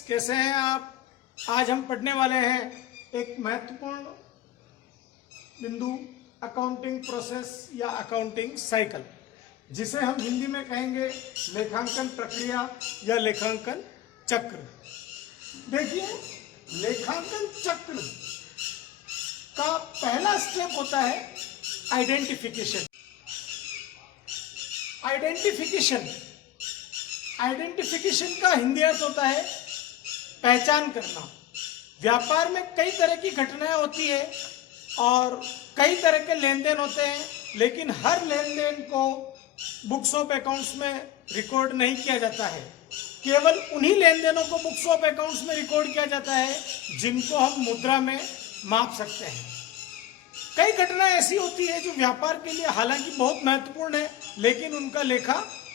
कैसे हैं आप। आज हम पढ़ने वाले हैं एक महत्वपूर्ण बिंदु अकाउंटिंग प्रोसेस या अकाउंटिंग साइकिल, जिसे हम हिंदी में कहेंगे लेखांकन प्रक्रिया या लेखांकन चक्र। देखिए, लेखांकन चक्र का पहला स्टेप होता है आइडेंटिफिकेशन। आइडेंटिफिकेशन का हिंदी अर्थ होता है पहचान करना। व्यापार में कई तरह की घटनाएं होती है और कई तरह के लेन देन होते हैं, लेकिन हर लेन देन को बुक्स ऑफ अकाउंट्स में रिकॉर्ड नहीं किया जाता है। केवल उन्हीं लेन देनों को बुक्स ऑफ अकाउंट्स में रिकॉर्ड किया जाता है जिनको हम मुद्रा में माप सकते हैं। कई घटनाएं ऐसी होती है जो व्यापार के लिए हालांकि बहुत महत्वपूर्ण है, लेकिन उनका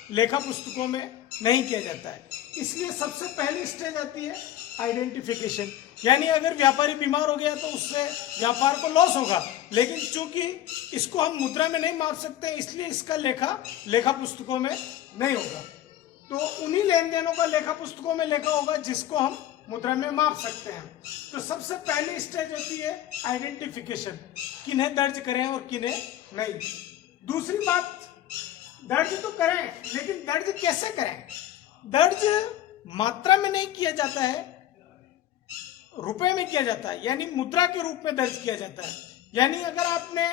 लेखा पुस्तकों में नहीं किया जाता है। इसलिए सबसे पहली स्टेज आती है आइडेंटिफिकेशन। यानी अगर व्यापारी बीमार हो गया तो उससे व्यापार को लॉस होगा, लेकिन चूंकि इसको हम मुद्रा में नहीं माप सकते, इसलिए इसका लेखा पुस्तकों में नहीं होगा। तो उन्हीं लेन देनों का लेखा पुस्तकों में लेखा होगा जिसको हम मुद्रा में माप सकते हैं। तो सबसे पहली स्टेज होती है आइडेंटिफिकेशन, किन्हें दर्ज करें और किन्हें नहीं। दूसरी बात, दर्ज तो करें, लेकिन दर्ज कैसे करें। दर्ज मात्रा में नहीं किया जाता है, रुपए में किया जाता है, यानी मुद्रा के रूप में दर्ज किया जाता है। यानी अगर आपने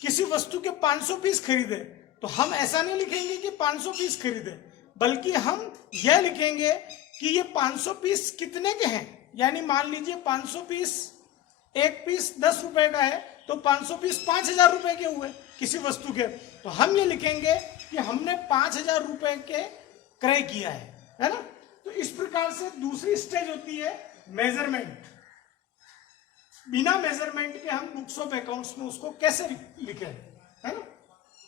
किसी वस्तु के 500 पीस खरीदे तो हम ऐसा नहीं लिखेंगे कि 500 पीस खरीदे, बल्कि हम यह लिखेंगे कि ये 500 पीस कितने के हैं। यानी मान लीजिए 500 पीस, एक पीस 10 रुपए का है तो 500 पीस 5000 रुपए के हुए किसी वस्तु के। तो हम ये लिखेंगे कि हमने 5000 रुपए के क्रय किया है ना। तो इस प्रकार से दूसरी स्टेज होती है मेजरमेंट। बिना मेजरमेंट के हम बुक्स ऑफ अकाउंट्स में उसको कैसे लिखें, है ना।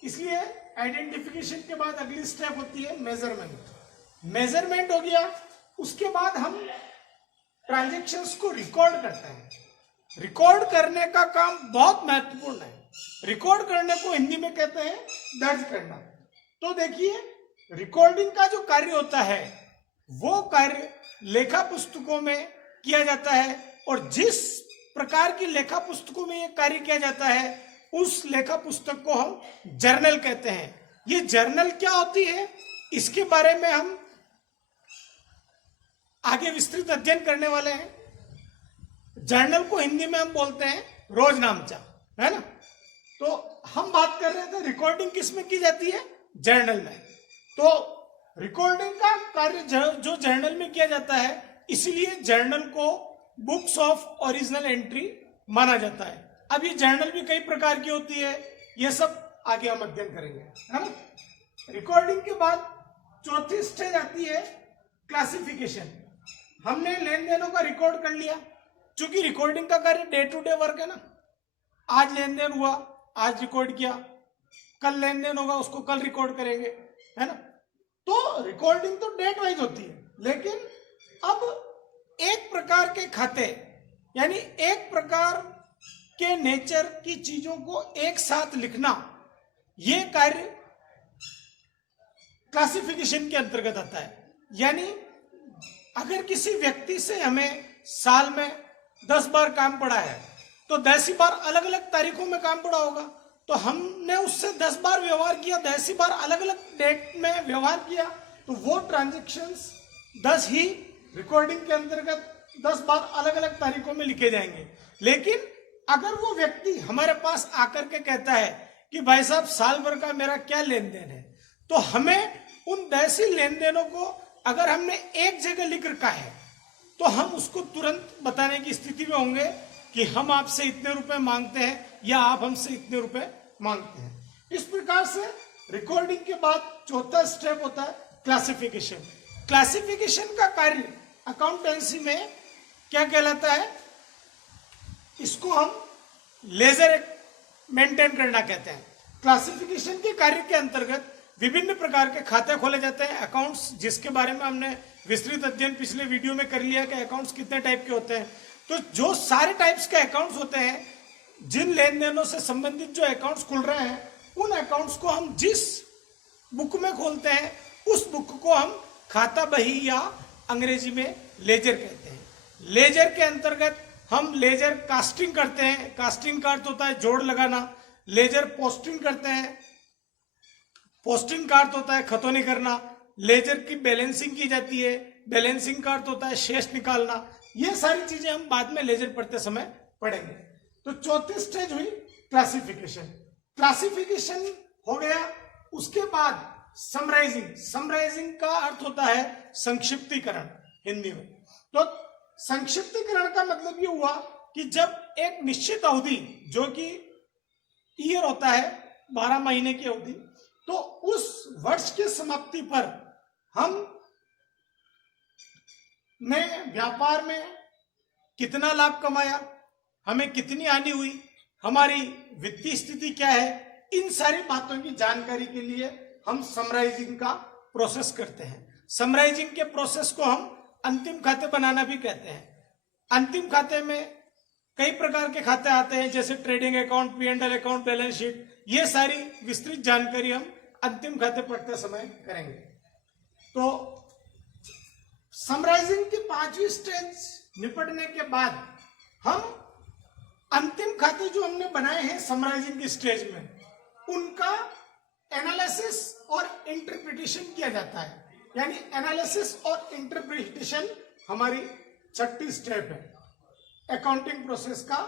इसलिए आइडेंटिफिकेशन के बाद अगली स्टेप होती है मेजरमेंट। मेजरमेंट हो गया, उसके बाद हम ट्रांजैक्शंस को रिकॉर्ड करते हैं। रिकॉर्ड करने का काम बहुत महत्वपूर्ण है। रिकॉर्ड करने को हिंदी में कहते हैं दर्ज करना। तो देखिए, रिकॉर्डिंग का जो कार्य होता है वो कार्य लेखा पुस्तकों में किया जाता है, और जिस प्रकार की लेखा पुस्तकों में यह कार्य किया जाता है उस लेखा पुस्तक को हम जर्नल कहते हैं। ये जर्नल क्या होती है, इसके बारे में हम आगे विस्तृत अध्ययन करने वाले हैं। जर्नल को हिंदी में हम बोलते हैं रोजनामचा, है ना। तो हम बात कर रहे थे रिकॉर्डिंग किस में की जाती है, जर्नल में। तो रिकॉर्डिंग का कार्य जो जर्नल में किया जाता है, इसलिए जर्नल को बुक्स ऑफ ओरिजिनल एंट्री माना जाता है। अब ये जर्नल भी कई प्रकार की होती है, ये सब आगे हम अध्ययन करेंगे, है ना। रिकॉर्डिंग के बाद चौथी स्टेज आती है क्लासिफिकेशन। हमने लेन देनों का रिकॉर्ड कर लिया, चूंकि रिकॉर्डिंग का कार्य डे टू डे वर्क है ना। आज लेन देन हुआ, आज रिकॉर्ड किया, कल लेन देन होगा, उसको कल रिकॉर्ड करेंगे, है ना। तो रिकॉर्डिंग तो डेट वाइज होती है, लेकिन अब एक प्रकार के खाते, यानी एक प्रकार के नेचर की चीजों को एक साथ लिखना, यह कार्य क्लासिफिकेशन के अंतर्गत आता है। यानी अगर किसी व्यक्ति से हमें साल में 10 बार काम पड़ा है तो 10 ही बार अलग अलग तारीखों में काम पड़ा होगा। तो हमने उससे 10 बार व्यवहार किया, 10 ही बार अलग अलग डेट में व्यवहार किया, तो वो ट्रांजैक्शंस 10 ही रिकॉर्डिंग के अंतर्गत 10 बार अलग अलग तारीखों में लिखे जाएंगे। लेकिन अगर वो व्यक्ति हमारे पास आकर के कहता है कि भाई साहब साल भर का मेरा क्या लेन देन है, तो हमें उन 10 ही लेन देनों को अगर हमने एक जगह लिख रखा है तो हम उसको तुरंत बताने की स्थिति में होंगे कि हम आपसे इतने रुपए मांगते हैं या आप हमसे इतने रुपए मांगते हैं। इस प्रकार से रिकॉर्डिंग के बाद चौथा स्टेप होता है क्लासिफिकेशन। क्लासिफिकेशन का कार्य अकाउंटेंसी में क्या कहलाता है, इसको हम लेजर मेंटेन करना कहते हैं। क्लासिफिकेशन के कार्य के अंतर्गत विभिन्न प्रकार के खाते खोले जाते हैं। अकाउंट्स, जिसके बारे में हमने विस्तृत अध्ययन पिछले वीडियो में कर लिया कि अकाउंट्स कितने टाइप के होते हैं। तो जो सारे टाइप्स के अकाउंट्स होते हैं, जिन लेन देनों से संबंधित जो अकाउंट्स खुल रहे हैं, उन अकाउंट्स को हम जिस बुक में खोलते हैं उस बुक को हम खाता बही या अंग्रेजी में लेजर कहते हैं। लेजर के अंतर्गत हम लेजर कास्टिंग करते हैं, कास्टिंग का अर्थ होता है जोड़ लगाना। लेजर पोस्टिंग करते हैं, पोस्टिंग का अर्थ होता है खतौनी करना। लेजर की बैलेंसिंग की जाती है, बैलेंसिंग का अर्थ होता है शेष निकालना। ये सारी चीजें हम बाद में लेजर पढ़ते समय पढ़ेंगे। तो चौथी स्टेज हुई क्लासिफिकेशन। क्लासिफिकेशन हो गया, उसके बाद समराइजिंग। समराइजिंग का अर्थ होता है संक्षिप्तीकरण हिंदी में। तो संक्षिप्तीकरण का मतलब ये हुआ कि जब एक निश्चित अवधि, जो कि ईयर होता है 12 महीने की अवधि, तो उस वर्ष की समाप्ति पर हम ने व्यापार में कितना लाभ कमाया, हमें कितनी हानि हुई, हमारी वित्तीय स्थिति क्या है, इन सारी बातों की जानकारी के लिए हम समराइजिंग का प्रोसेस करते हैं। समराइजिंग के प्रोसेस को हम अंतिम खाते बनाना भी कहते हैं। अंतिम खाते में कई प्रकार के खाते आते हैं, जैसे trading account, P&L account, balance sheet. ये सारी विस्तृत जानकारी हम अंतिम खाते पढ़ते समय करेंगे। तो समराइजिंग की 5वीं स्टेज निपटने के बाद हम अंतिम खाते जो हमने बनाए हैं समराइजिंग की स्टेज में, उनका एनालिसिस और इंटरप्रिटेशन किया जाता है। यानी एनालिसिस और इंटरप्रिटेशन हमारी 6ठी स्टेप है, अकाउंटिंग प्रोसेस का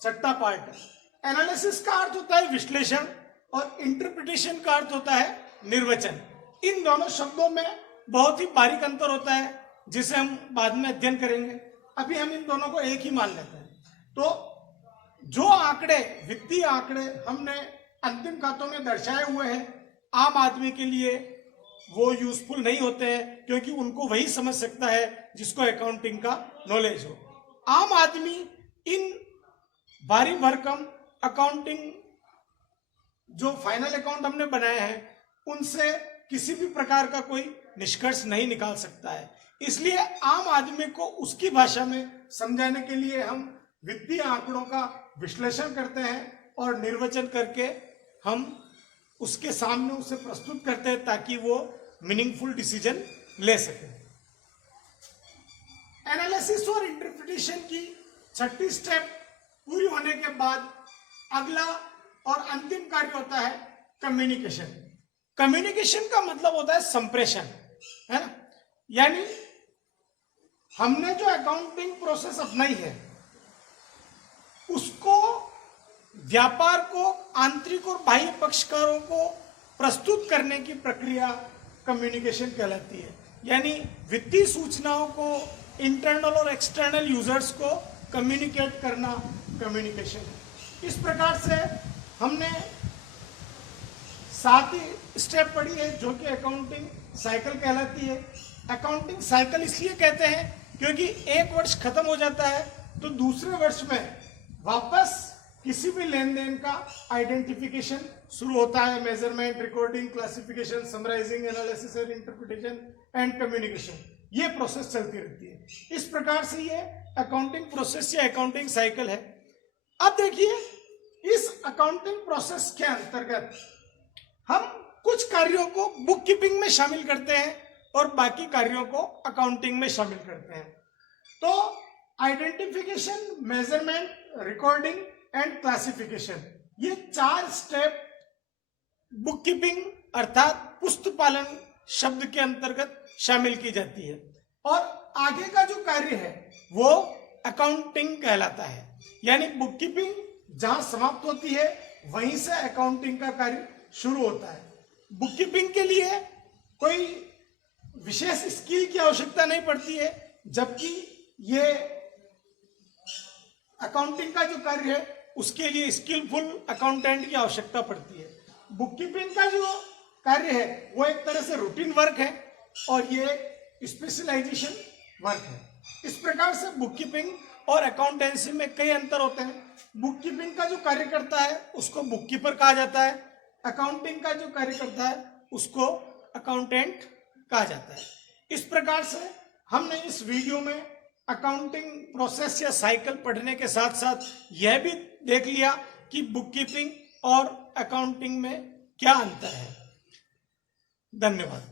6ठा पार्ट है। एनालिसिस का अर्थ होता है विश्लेषण और इंटरप्रिटेशन का अर्थ होता है निर्वचन। इन दोनों शब्दों में बहुत ही बारीक अंतर होता है, जिसे हम बाद में अध्ययन करेंगे। अभी हम इन दोनों को एक ही मान लेते हैं। तो जो आंकड़े, वित्तीय आंकड़े हमने अंतिम खातों में दर्शाए हुए हैं, आम आदमी के लिए वो यूजफुल नहीं होते हैं, क्योंकि उनको वही समझ सकता है जिसको अकाउंटिंग का नॉलेज हो। आम आदमी इन भारी भरकम अकाउंटिंग जो फाइनल अकाउंट हमने बनाए हैं, उनसे किसी भी प्रकार का कोई निष्कर्ष नहीं निकाल सकता है। इसलिए आम आदमी को उसकी भाषा में समझाने के लिए हम वित्तीय आंकड़ों का विश्लेषण करते हैं और निर्वचन करके हम उसके सामने उसे प्रस्तुत करते हैं, ताकि वो मीनिंगफुल डिसीजन ले सके। एनालिसिस और इंटरप्रिटेशन की 6ठी स्टेप पूरी होने के बाद अगला और अंतिम कार्य होता है कम्युनिकेशन। कम्युनिकेशन का मतलब होता है संप्रेषण, है ना। यानी हमने जो अकाउंटिंग प्रोसेस अपनाई है, उसको व्यापार को, आंतरिक और बाह्य पक्षकारों को प्रस्तुत करने की प्रक्रिया कम्युनिकेशन कहलाती है। यानी वित्तीय सूचनाओं को इंटरनल और एक्सटर्नल यूजर्स को कम्युनिकेट करना कम्युनिकेशन है। इस प्रकार से हमने 7वीं स्टेप पढ़ी है, जो कि अकाउंटिंग साइकिल कहलाती है। अकाउंटिंग साइकिल इसलिए कहते हैं क्योंकि एक वर्ष खत्म हो जाता है तो दूसरे वर्ष में वापस किसी भी लेन देन का आइडेंटिफिकेशन शुरू होता है। Measurement, recording, classification, summarising, analysis और इंटरप्रिटेशन एंड कम्युनिकेशन, ये प्रोसेस चलती रहती है। इस प्रकार से ये अकाउंटिंग प्रोसेस या अकाउंटिंग साइकिल है। अब देखिए, इस अकाउंटिंग प्रोसेस के अंतर्गत हम कुछ कार्यों को बुक कीपिंग में शामिल करते हैं और बाकी कार्यों को अकाउंटिंग में शामिल करते हैं। तो identification, measurement, recording and classification, ये 4 स्टेप बुक कीपिंग अर्थात पुस्तपालन शब्द के अंतर्गत शामिल की जाती है। और आगे का जो कार्य है वो अकाउंटिंग कहलाता है। यानी बुक कीपिंग जहां समाप्त होती है वहीं से अकाउंटिंग का कार्य शुरू होता है। बुक कीपिंग के लिए कोई विशेष स्किल की आवश्यकता नहीं पड़ती है, जबकि ये अकाउंटिंग का जो कार्य है उसके लिए स्किलफुल अकाउंटेंट की आवश्यकता पड़ती है। बुक कीपिंग का जो कार्य है वो एक तरह से रूटीन वर्क है और ये स्पेशलाइजेशन वर्क है। इस प्रकार से बुक कीपिंग और अकाउंटेंसी में कई अंतर होते हैं। बुक कीपिंग का जो कार्य करता है उसको बुक कीपर कहा जाता है, अकाउंटिंग का जो कार्य करता है उसको अकाउंटेंट कहा जाता है। इस प्रकार से हमने इस वीडियो में अकाउंटिंग प्रोसेस या साइकिल पढ़ने के साथ साथ यह भी देख लिया कि बुक कीपिंग और अकाउंटिंग में क्या अंतर है। धन्यवाद।